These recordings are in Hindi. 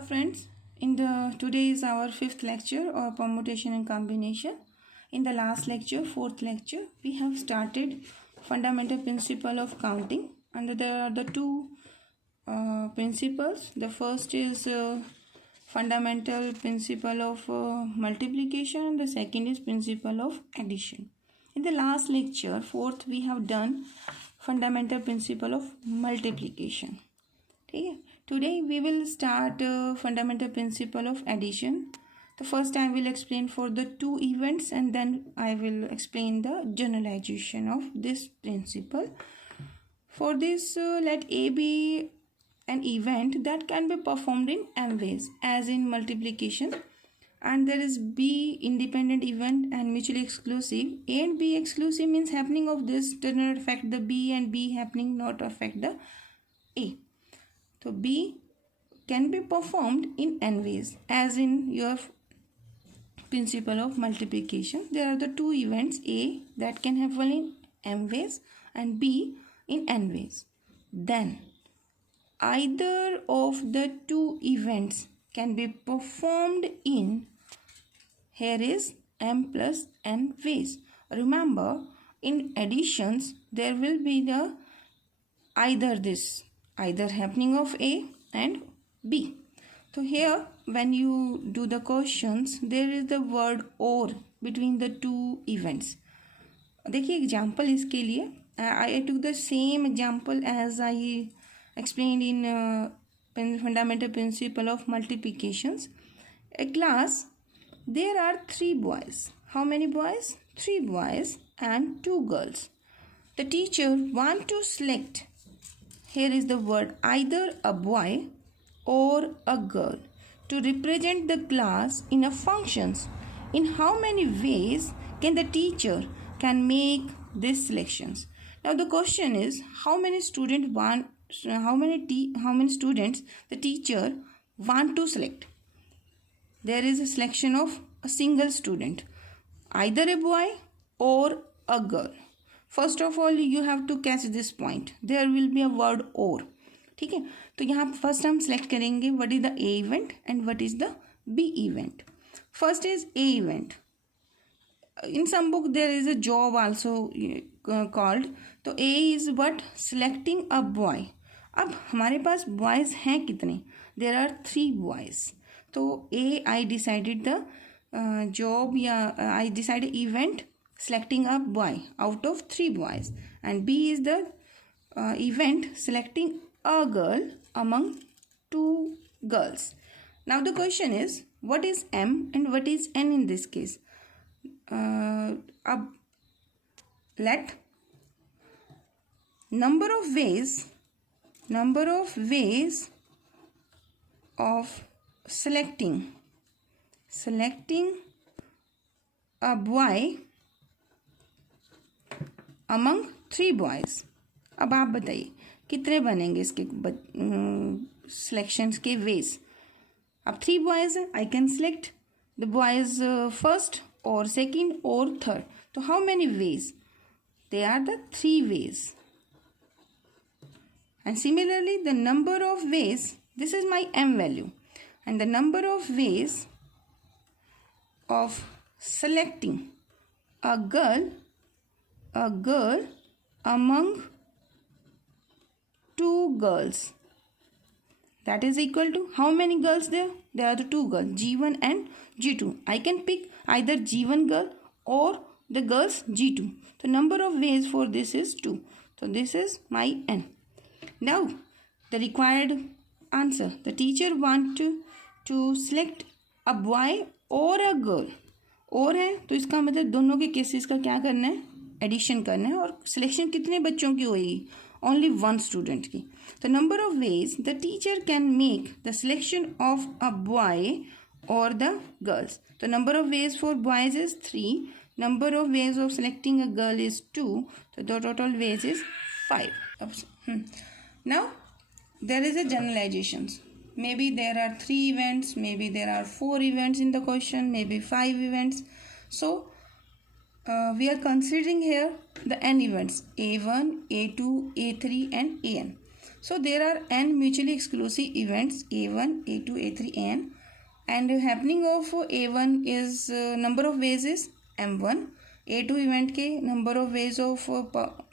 Hello friends, today is our fifth lecture of permutation and combination. In the last lecture, fourth lecture, we have started fundamental principle of counting, and there are the two principles. The first is fundamental principle of multiplication, and the second is principle of addition. In the last lecture, fourth, we have done fundamental principle of multiplication. Okay. Today we will start fundamental principle of addition. The first I will explain for the two events, and then I will explain the generalization of this principle. For this, let A be an event that can be performed in m ways, as in multiplication, and there is B independent event and mutually exclusive. A and B exclusive means happening of this does not affect the B, and B happening not affect the A. So B can be performed in n ways, as in your principle of multiplication. There are the two events, A that can happen in m ways and B in n ways. Then either of the two events can be performed in, here is m plus n ways. Remember, in additions there will be the either happening of A and B. So here when you do the questions, there is the word or between the two events. देखिए example इसके लिए I took the same example as I explained in fundamental principle of multiplications. A class, there are 3 boys. How many boys? 3 boys and 2 girls. The teacher want to select, here is the word, either a boy or a girl to represent the class in a functions. In how many ways can the teacher can make these selections? Now the question is, how many students the teacher want to select? There is a selection of a single student, either a boy or a girl. First of all, you have to catch this point. There will be a word or. ठीक है, तो यहाँ फर्स्ट हम सेलेक्ट करेंगे what is the A event and what is the B event. First is A event. In some book there is a job also called. तो A is what, selecting a boy. अब हमारे पास बॉयज हैं कितने? There are 3 boys. तो A I decided the job या I decided event selecting a boy out of 3 boys, and B is the event selecting a girl among 2 girls. Now the question is, what is M and what is N in this case? Let number of ways of selecting a boy among 3 boys. अब आप बताइए कितने बनेंगे इसके सिलेक्शंस के वेज. अब 3 बॉयज़ हैं, I can select the boys first और सेकंड और थर्ड. तो how many ways? They are the 3 ways. And similarly the number of ways, this is my m value, and the number of ways of selecting a girl among 2 girls, that is equal to how many girls there? There are the 2 girls, G1 and G2. I can pick either G1 girl or the girls G2. The number of ways for this is 2. So this is my n. Now the required answer, the teacher want to select a boy or a girl. और है तो इसका मतलब दोनों के केसेस का क्या करना है, एडिशन करना है. और सिलेक्शन कितने बच्चों की होगी? ओनली 1 स्टूडेंट की. तो number of ways the teacher can make the selection of a boy और द गर्ल्स. तो number of ways for boys is 3. Number of ways of selecting a girl is 2. तो the total ways is 5. Now there is a generalisations. Maybe there are 3 events, maybe there are 4 events in the question, maybe 5 events. So we are considering here the n events, A1, A2, A3 and An. So there are n mutually exclusive events A1, A2, A3, N, and happening of A1 is number of ways is M1. A2 event के number of ways of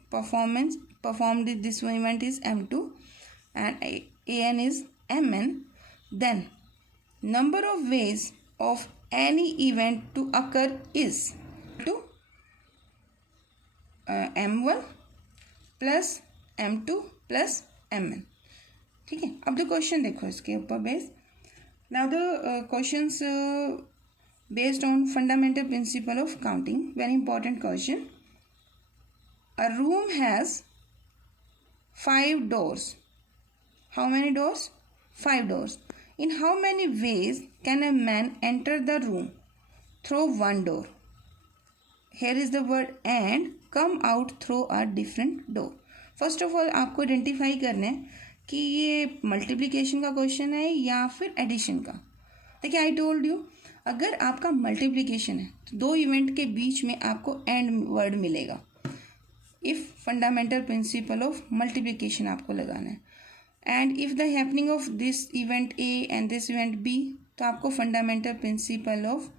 performed this event is M2, and An is Mn. Then number of ways of any event to occur is to M1 plus M2 plus Mn. ठीक है. अब द क्वेश्चन देखो इसके ऊपर base. Now the questions based on fundamental principle of counting. Very important question. A room has 5 doors. How many doors? 5 doors. In how many ways can a man enter the room? Through one door. Here is the word and come out through a different door. First of all आपको आइडेंटिफाई करना है कि ये मल्टीप्लिकेशन का क्वेश्चन है या फिर एडिशन का. देखिए आई टोल्ड यू, अगर आपका मल्टीप्लिकेशन है तो दो इवेंट के बीच में आपको एंड वर्ड मिलेगा. If fundamental principle of multiplication आपको लगाना है, and if the happening of this event A and this event B, तो आपको fundamental principle of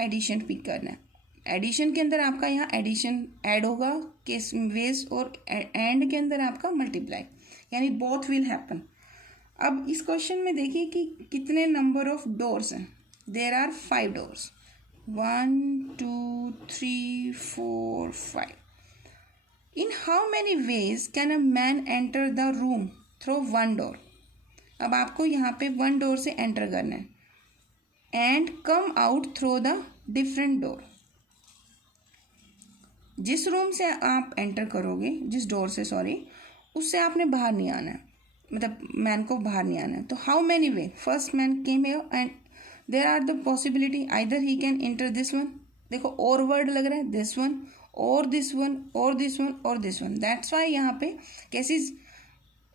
addition pick करना है. एडिशन के अंदर आपका यहाँ एडिशन ऐड होगा केस वेज, और एंड के अंदर आपका मल्टीप्लाई, यानी बोथ विल हैपन. अब इस क्वेश्चन में देखिए कि कितने नंबर ऑफ डोर्स हैं. There are 5 doors. 1 2 3 4 5. In how many ways can a man enter the room through one door. अब आपको यहाँ पे वन डोर से एंटर करना है and come out through the different door. जिस रूम से आप एंटर करोगे, जिस डोर से सॉरी, उससे आपने बाहर नहीं आना है, मतलब मैन को बाहर नहीं आना है. तो how many way? First man came here and there are the possibility, either he can enter this one. देखो और वर्ड लग रहा है, दिस वन और दिस वन और दिस वन और दिस वन. दैट्स वाई यहाँ पे कैसे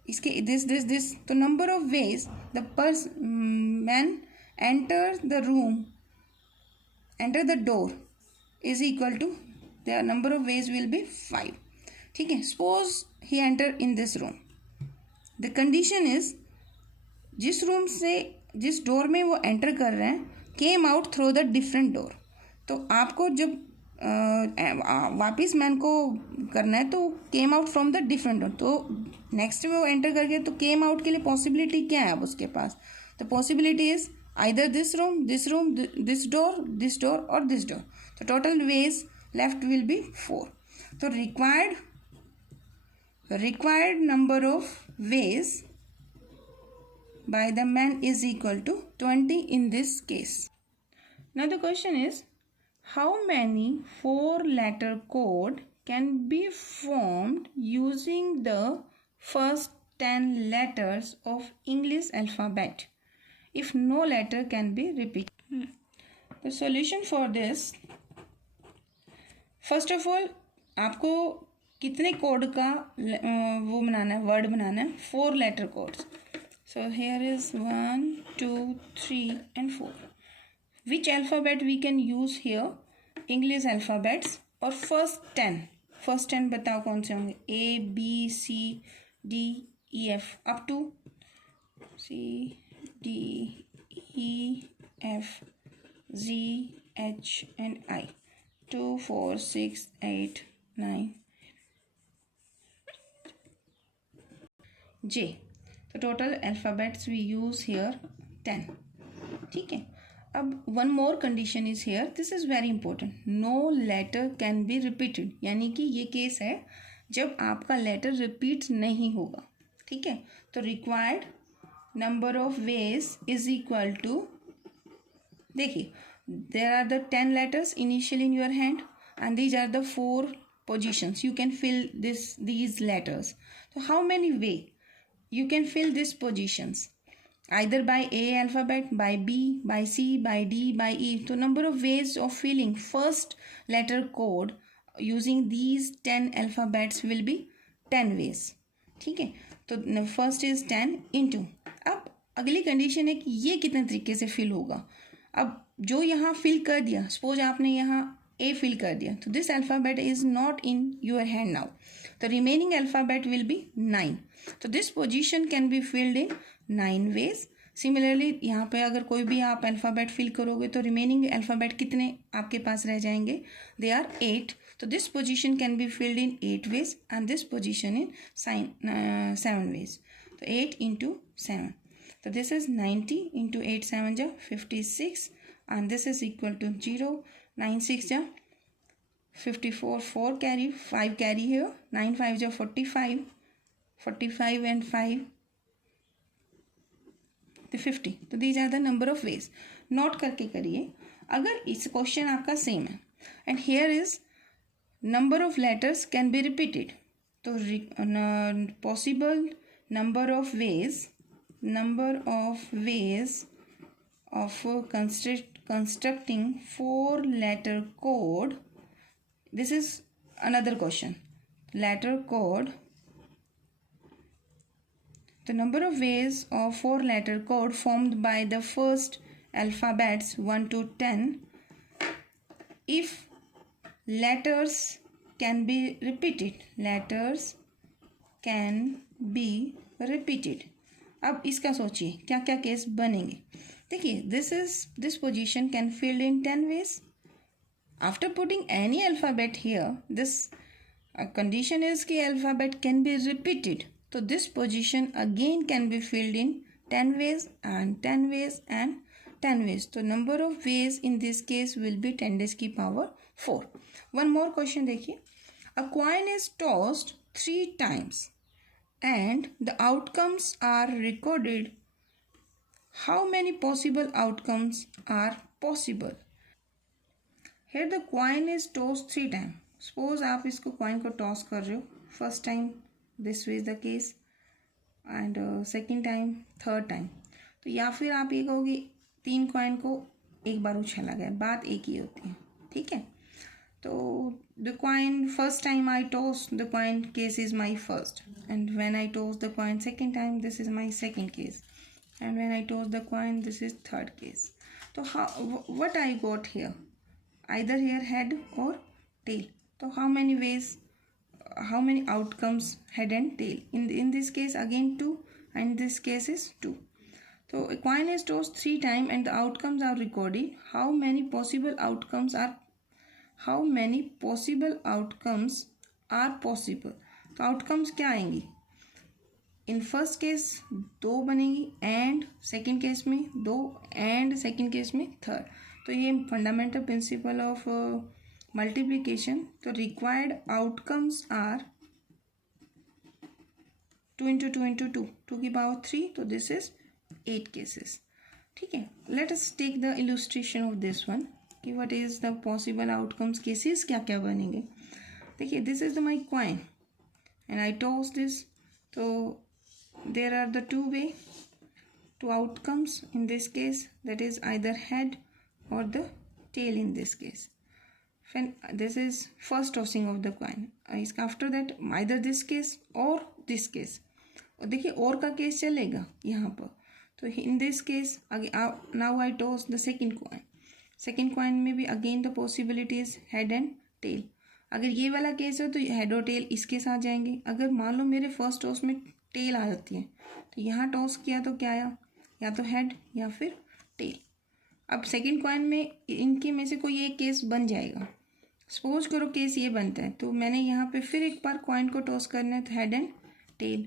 इसके दिस. तो number of ways the man enter the room, enter the door is equal to the number of ways will be 5. ठीक है. Suppose he enter in this room. The condition is जिस रूम से जिस डोर में वो एंटर कर रहे हैं came out through the different door. तो आपको जब वापिस मैन को करना है तो came out from the different door. तो नेक्स्ट में वो एंटर करके तो केम आउट के लिए पॉसिबिलिटी क्या है अब उसके पास? तो possibility is either this room, this door और दिस डोर. तो total ways left will be 4. So required number of ways by the man is equal to 20 in this case. Now the question is, how many 4-letter code can be formed using the first 10 letters of English alphabet if no letter can be repeated? The solution for this, first of all आपको कितने कोड का वो बनाना है, वर्ड बनाना है? 4 letter codes. So here is 1 2 3 and 4. Which alphabet we can use here? English alphabets. और फर्स्ट 10 बताओ कौन से होंगे? A B C D E F up to C D E F Z H and I. 2 4 6 8 9 J. तो total alphabets we use here 10. ठीक है. अब one more condition is here, this is very important. No letter can be repeated, यानी कि ये केस है जब आपका लेटर रिपीट नहीं होगा. ठीक है. तो required number of ways is equal to, देखिए there are the 10 letters initially in your hand and these are the 4 positions. You can fill these letters. So how many way you can fill these positions? Either by A alphabet, by B, by C, by D, by E. So number of ways of filling first letter code using these 10 alphabets will be 10 ways. ठीक है. तो फर्स्ट इज 10 इंटू. अब अगली कंडीशन है कि ये कितने तरीके से फिल होगा. अब जो यहाँ फिल कर दिया, सपोज आपने यहाँ ए फिल कर दिया, तो this alphabet is not in your hand now. The remaining alphabet will be 9. So this position can be filled in 9 ways. Similarly यहाँ पे अगर कोई भी आप अल्फ़ाबेट फिल करोगे तो रिमेनिंग अल्फ़ाबेट कितने आपके पास रह जाएंगे? They are 8. So this position can be filled in 8 ways and this position in 7 ways. So 8 into 7. So this is 90 into 8 7 ja 56 and this is equal to 0. 9 6 ja 54, 4 carry, 5 carry here, 9 5 ja 45, 45 and 5 the 50. तो these are the number of ways. Note करके करिए अगर इस क्वेश्चन आपका सेम है and here is number of letters can be repeated. तो possible number of ways of constructing 4-letter code. This is another question. Letter code. The number of ways of 4-letter code formed by the first alphabets 1 to 10 if letters can be repeated. Letters can be repeated. अब इसका सोचिए क्या क्या केस बनेंगे. देखिए this position can fill in 10 ways. After putting any alphabet here, this condition is कि alphabet can be repeated. So this position again can be filled in 10 ways and 10 ways and 10 ways. So number of ways in this case will be 10 raised to power 4. One more question देखिए. A coin is tossed 3 times and the outcomes are recorded. How many possible outcomes are possible? Here the coin is tossed 3 times. Suppose आप इसको coin को toss कर रहे हो. First time this way is the case and second time, third time. तो या फिर आप ये कहोगे 3 कॉइन को एक बार उछाला गया. बात एक ही होती है. ठीक है. तो the coin first time I toss the coin case is my first and when I toss the coin second time this is my second case and when I toss the coin this is third case. So what I got here? Either here head or tail. So how many ways? How many outcomes head and tail? In this case again 2 and this case is 2. So a coin is tossed 3 times and the outcomes are recorded. How many possible outcomes are possible? तो outcomes क्या आएंगी? In first case 2 बनेगी and second case में 2 and second case में 3rd. तो ये fundamental principle of multiplication. तो required outcomes are 2 into 2 into 2 की power 3. तो this is 8 cases. ठीक है. Let us take the illustration of this one कि what is the possible outcomes cases क्या क्या बनेंगे. देखिए this is the my coin and I toss this. तो there are the two outcomes in this case, that is either head or the tail in this case. When this is first tossing of the coin, after that either this case or this case. और देखिए और का केस चलेगा यहाँ पर. तो in this case now I toss the second coin. Second coin में भी again the possibility is head and tail. अगर ये वाला केस है तो हेड और टेल इसके साथ जाएंगे. अगर मान लो मेरे फर्स्ट टॉस में टेल आ जाती है तो यहाँ टॉस किया तो क्या आया? या तो हेड या फिर टेल. अब सेकंड कॉइन में इनके में से कोई एक केस बन जाएगा. सपोज करो केस ये बनता है तो मैंने यहाँ पे फिर एक बार कॉइन को टॉस करना है तो हेड एंड टेल.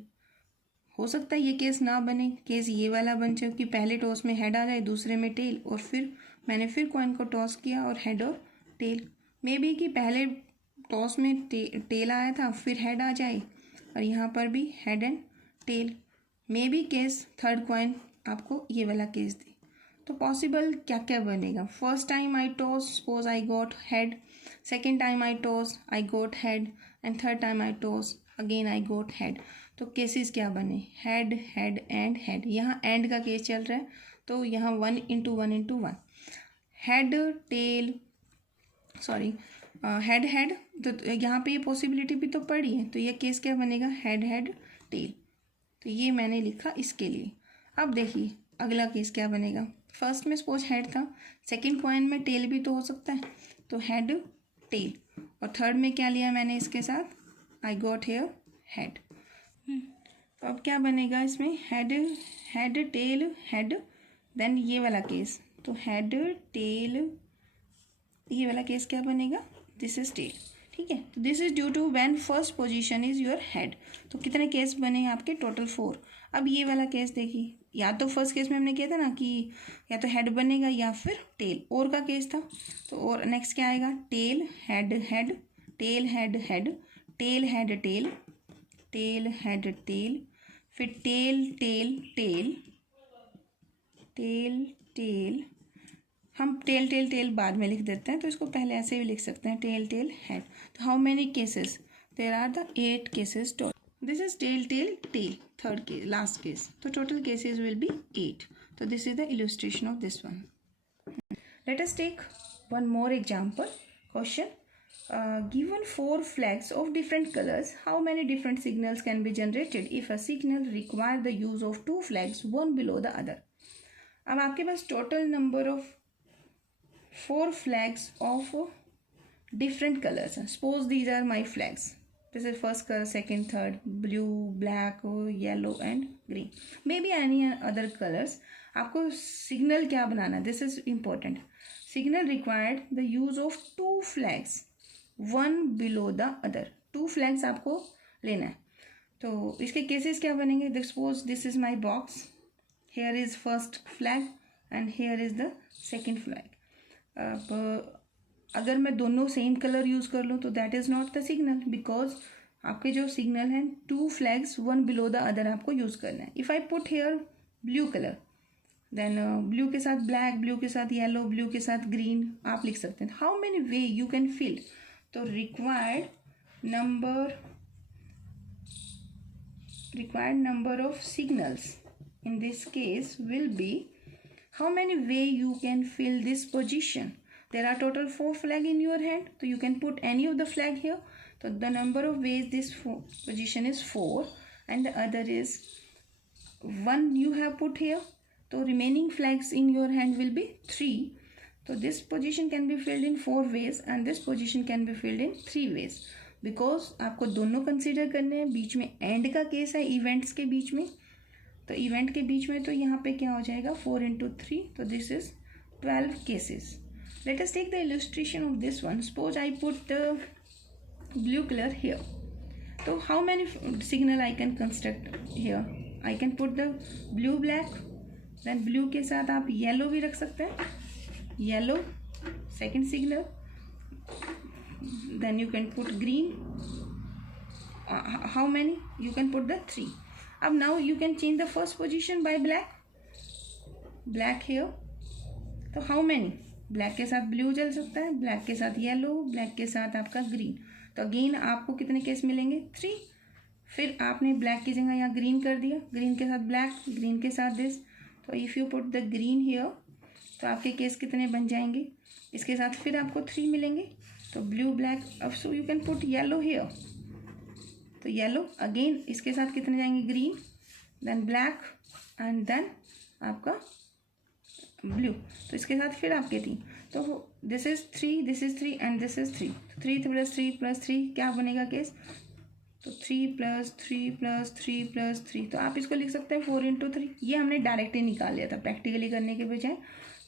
हो सकता है ये केस ना बने, केस ये वाला बन जाए कि पहले टॉस में हेड आ जाए दूसरे में टेल और फिर मैंने फिर कॉइन को टॉस किया और हेड और टेल. मे बी कि पहले टॉस में टेल आया था फिर हेड आ जाए और यहाँ पर भी head and tail. Maybe case third coin आपको ये वाला केस दे. तो पॉसिबल क्या क्या बनेगा? First time I toss suppose I got head, second time I toss I got head and third time I toss again I got head. तो केसेस क्या बने? Head head and head. यहाँ एंड का केस चल रहा है तो यहाँ 1 into 1 into 1 head tail sorry head head. तो यहाँ पे ये पॉसिबिलिटी भी तो पड़ी है तो ये केस क्या बनेगा? Head head tell. तो ये मैंने लिखा इसके लिए. अब देखिए अगला केस क्या बनेगा. फर्स्ट में सपोज हेड था, सेकंड कॉइन में टेल भी तो हो सकता है तो हेड टेल और थर्ड में क्या लिया मैंने इसके साथ I got here head. तो अब क्या बनेगा इसमें, head head tail head, then ये वाला केस, तो हेड टेल, ये वाला केस क्या बनेगा, दिस इज टेल, ठीक है। तो this is due to when first position is your head. तो कितने केस बने आपके, टोटल 4। अब ये वाला केस देखिए, या तो फर्स्ट केस में हमने किया था ना कि या तो हेड बनेगा या फिर टेल, और का केस था। तो और नेक्स्ट क्या आएगा, tail head head, tail head head, tail head tail, tail head tail, फिर tail tail tail, tail tail, हम टेल टेल टेल बाद में लिख देते हैं, तो इसको पहले ऐसे भी लिख सकते हैं, टेल टेल हेड। तो how many cases, there are the 8 cases total. This is tail tail tail, third case, last case, तो टोटल केसेस विल बी 8। तो this is the illustration of this one. Let us take one more example question. Given 4 flags of different colors, how many different signals can be generated if a signal require the use of 2 flags, one below the other? अब आपके पास total number of 4 flags of different colors. Suppose these are my flags. This is first color, second, third, blue, black, yellow and green. Maybe any other colors. आपको सिग्नल क्या बनाना है, this is important. Signal required the use of 2 flags, one below the other. 2 flags आपको लेना है। तो इसके केसेस क्या बनेंगे, suppose this is my box, here is first flag and here is the second flag. अब अगर मैं दोनों सेम कलर यूज़ कर लूँ तो that is not the signal, because आपके जो सिग्नल हैं 2 flags one below the other आपको यूज़ करना है। If I put here blue colour, then blue के साथ ब्लैक, ब्लू के साथ येलो, ब्लू के साथ ग्रीन आप लिख सकते हैं। How many way you can fill, तो required number of signals in this case will be, how many way you can fill this position. There are total 4 flag in your hand, so you can put any of the flag here. So the number of ways this position is 4 and the other is 1 you have put here. So remaining flags in your hand will be 3. So this position can be filled in 4 ways and this position can be filled in 3 ways. Because आपको दोनों कंसिडर करने हैं, बीच में एंड का केस है इवेंट्स के बीच में, तो इवेंट के बीच में तो यहाँ पे क्या हो जाएगा 4 into 3, तो this is 12 cases. Let us take the illustration of this one. Suppose I put blue colour here, तो how many signal I can construct here, I can put the blue black, then blue के साथ आप येलो भी रख सकते हैं, yellow second signal, then you can put green, how many you can put the 3. अब now you can change the first position bye black, black hair, तो हाउ मैनी, ब्लैक के साथ ब्लू चल सकता है, ब्लैक के साथ येलो, ब्लैक के साथ आपका ग्रीन, तो अगेन आपको कितने केस मिलेंगे 3. फिर आपने ब्लैक की जगह यहाँ ग्रीन कर दिया, ग्रीन के साथ ब्लैक, ग्रीन के साथ दिस, तो if you put the green here तो आपके केस कितने बन जाएंगे, इसके साथ फिर आपको 3 मिलेंगे, तो ब्लू ब्लैक, अब so you can put yellow here, तो येलो अगेन इसके साथ कितने जाएंगे green, then black and then आपका ब्लू, तो इसके साथ फिर आपके 3, तो this is 3, this is 3 and this is 3, 3 plus 3 plus 3 क्या बनेगा केस, तो 3 प्लस 3 प्लस 3 प्लस 3, तो आप इसको लिख सकते हैं 4 into 3। ये हमने डायरेक्ट ही निकाल लिया था प्रैक्टिकली करने के बजाय,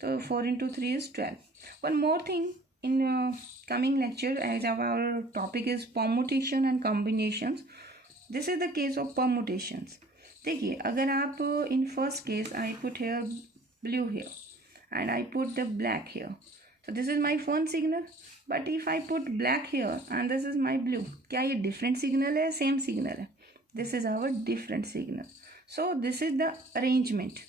तो 4 into 3 is 12. One more thing, in coming lecture, as our topic is permutation and combinations, this is the case of permutations. देखिए अगर आप in first case I put here blue here and I put the black here, so this is my one signal, but if I put black here and this is my blue, क्या ये different signal है, same signal है, this is our different signal, so this is the arrangement,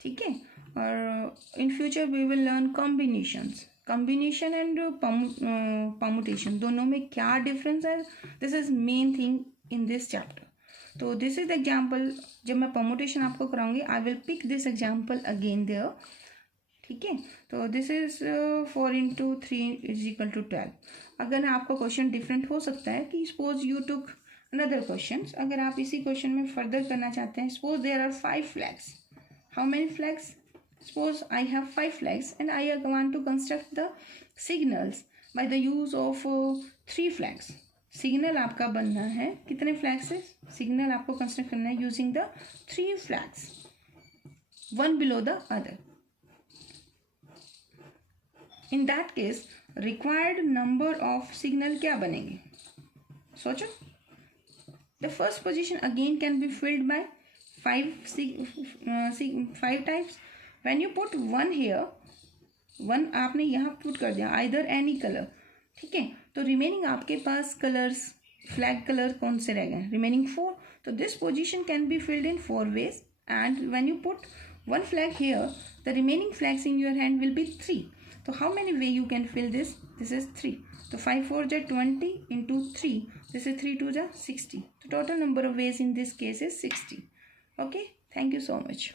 ठीक है। और in future we will learn combinations, combination and permutation, दोनों में क्या difference है, this is main thing in this chapter. तो this is the example, जब मैं permutation आपको कराऊंगी I will pick this example again there, ठीक है। तो this is 4 into 3 is equal to 12. अगर आपका क्वेश्चन डिफरेंट हो सकता है कि suppose you took another questions, अगर आप इसी क्वेश्चन में फर्दर करना चाहते हैं, suppose there are 5 flags, how many flags, suppose I have 5 flags and I want to construct the signals by the use of 3 flags, signal आपका बनना है कितने फ्लैग से? सिग्नल आपको कंस्ट्रक्ट करना है using the 3 flags, one below the other. In that case required number of signal क्या बनेंगे? सोचो. The first position again can be filled by 5 types. When you put 1 here, 1 आपने यहाँ पुट कर दिया, आइदर एनी कलर. ठीक है, तो रिमेनिंग आपके पास कलर्स, फ्लैग कलर कौन से रह गए? रिमेनिंग 4. तो this position can be filled in 4 ways, and when you put 1 flag here, the remaining flags in your hand will be 3. So how many way you can fill this? This is 3. So 5 4 is 20 into 3. This is 3 2 is 60. The total number of ways in this case is 60. Okay, thank you so much.